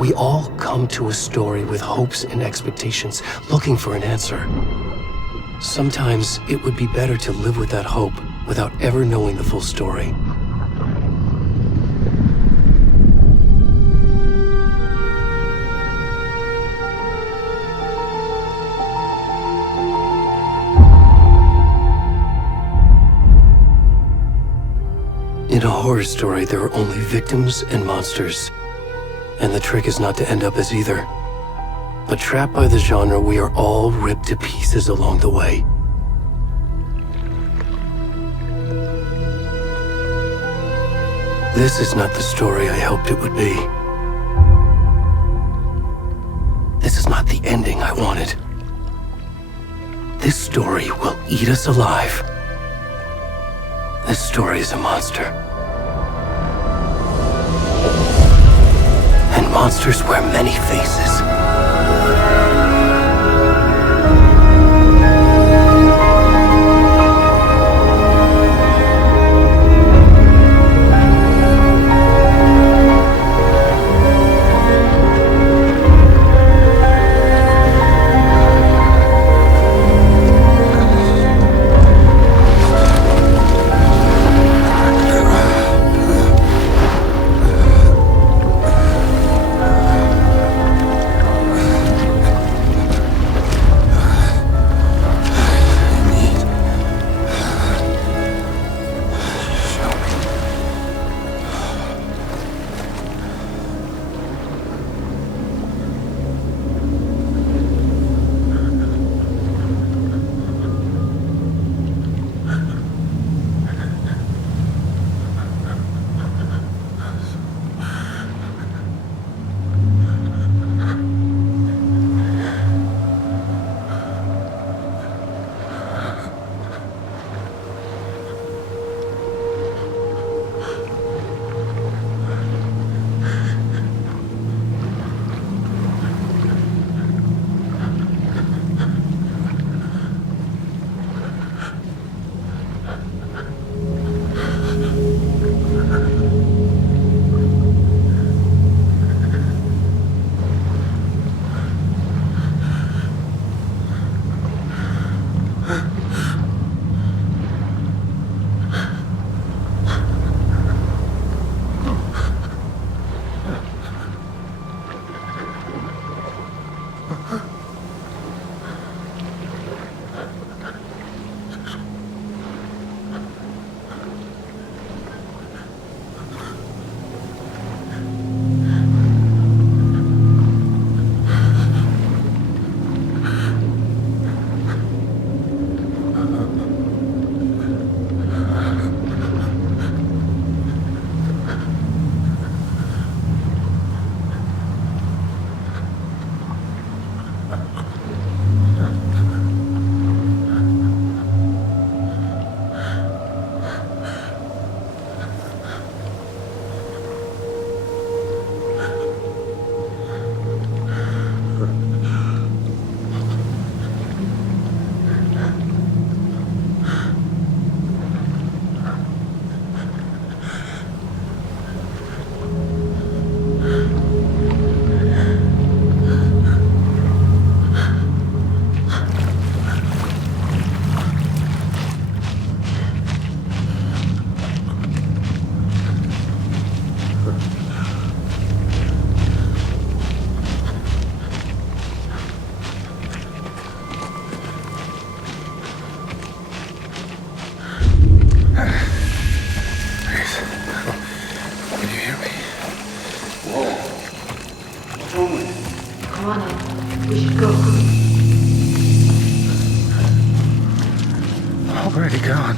We all come to a story with hopes and expectations, looking for an answer. Sometimes it would be better to live with that hope without ever knowing the full story. In a horror story, there are only victims and monsters. And the trick is not to end up as either. But trapped by the genre, we are all ripped to pieces along the way. This is not the story I hoped it would be. This is not the ending I wanted. This story will eat us alive. This story is a monster. And monsters wear many faces. Already gone.